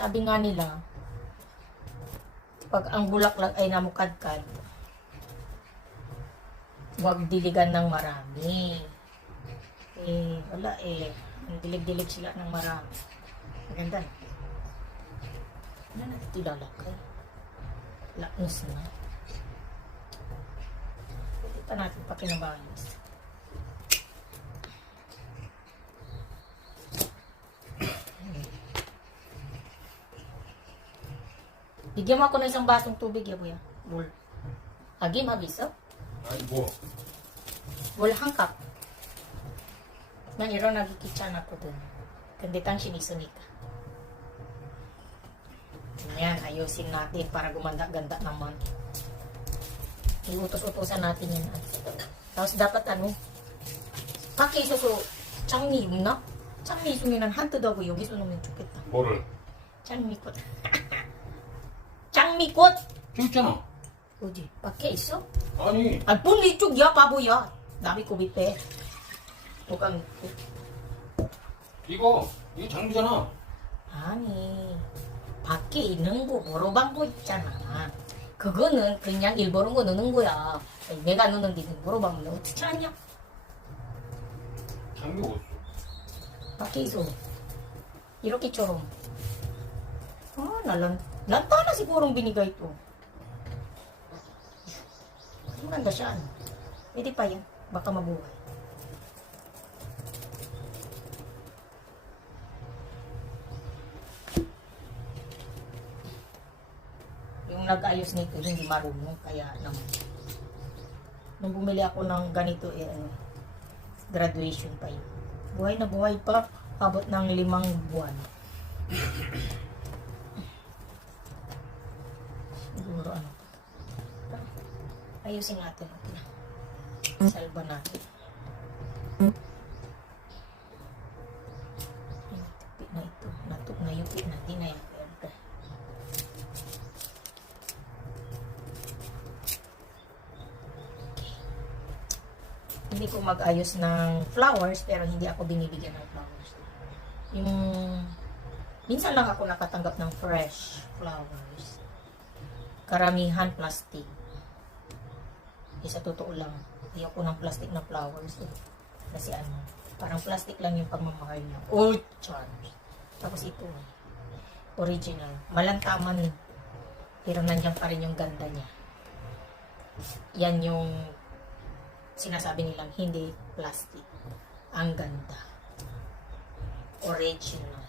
Sabi nga nila, pag ang bulaklak ay namukadkad, huwag diligan ng marami. Eh, wala eh. Ang dilig-dilig sila ng marami. Maganda. Ano na ito lalakay? Laknos na. Pwede pa natin pakinabayos. Bigyan mo ako ng isang basong tubig, ya, kuya. Bul. Agi, mabis, oh. Ay, bo. Bul hangkap. Nang iro nagkikitsan ako dun. Kanditang sinisunika. Ayan, ayusin natin para gumanda-ganda naman. Iutos-utosan natin yan. Tapos dapat ano, kakisuso, 창미 있나? 창미 있으면 한뜻하고 여기서 놓으면 좋겠다. 뭐를? 장미꽃. 장미꽃? 저기 있잖아. 어디? 밖에 있어? 아니, 아, 본 이쪽이야, 바보야. 남이 고비빼. 뭐가 이거 장비잖아. 아니, 밖에 있는 거, 모로방고 있잖아. 그거는 그냥 일본어 거 넣는 거야. 내가 넣는데 모로방고 너 어떻게 하냐? 장비가 어딨어? 밖에 있어. 이렇게처럼. Lanta na sigurong binigay ito. Maganda siya. Ano? Pwede pa yan. Baka mabuhay. Yung nag-ayos nito, hindi marunong. Kaya naman. Nung bumili ako ng ganito, eh, ano, graduation pa yun. Buhay na buhay pa. Abot ng 5 buwan. Siguro ano. Ayusin natin. Salba natin. Natupit na ito. Natup na yung pit natin na yan. Hindi ko mag-ayos ng flowers pero hindi ako binibigyan ng flowers. Yung minsan lang ako nakatanggap ng fresh flowers. Karamihan plastic. Sa totoo lang, ayoko ng plastic na flowers. Eh. Kasi ano, parang plastic lang yung pagmamahal niya. Oh, charms. Tapos ito, original. Malantaman, pero nandiyan pa rin yung ganda niya. Yan yung sinasabi nilang hindi plastic. Ang ganda. Original.